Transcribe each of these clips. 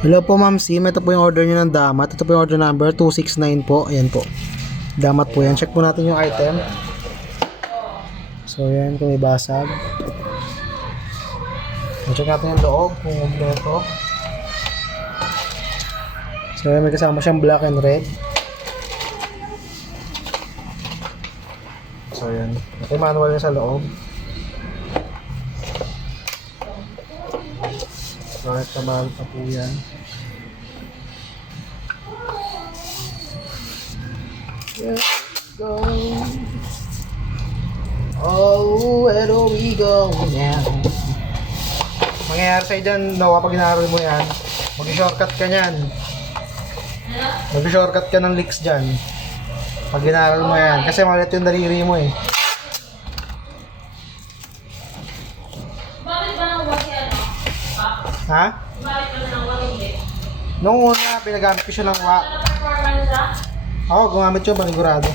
Hello po Ma'am Sim, ito po yung order nyo ng damat. Ito po yung order number 269 po. Ayan po. Damat po yan. Check po natin yung item. So yan, kung may basag. Check natin yung loob kung kompleto. So yan, may kasama siyang black and red. So yan, ito yung manual niya sa loob. Kahit kamahal pa po yan. Let's go. Oh, where do we go now? Mangyayari sa'yo dyan, no, kapag inaral mo yan, mag-shortcut ka nyan. Mag-shortcut ka ng leaks dyan. Pag inaral mo yan, kasi malit yung daliri mo eh. Bakit ba nang wasi ano? Ha? Bakit ba nang wasi? Noong una, pinagamit ko siya ng wa. Ano performance siya? Oo, gumamit siya, panigurado.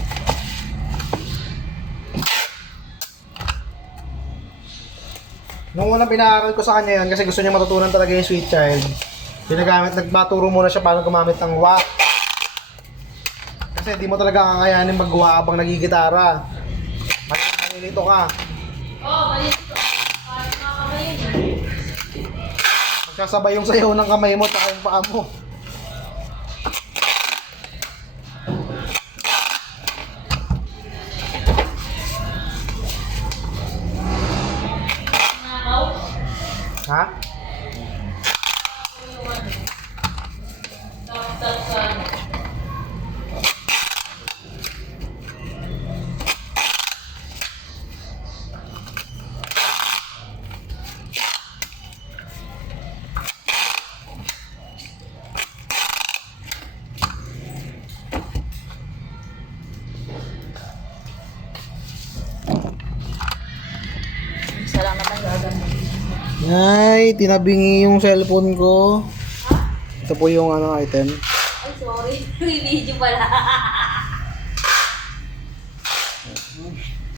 Noong una, pinaaral ko sa kanya yan kasi gusto niya matutunan talaga yung sweet child. Nagbaturo muna siya paano gumamit ng wa. Kasi di mo talaga kakayanin mag-wa habang nagigitara. Malilito ka. Oo, malis ko. Nakakabay yun. Magsasabay yung sayaw ng kamay mo at yung paa mo. Nakaw. Ha? Tapos sa ano. Isa lang naman gagawin. Ay, tinabingi yung cellphone ko. Ito po yung ano item. Ay, sorry. May video pala.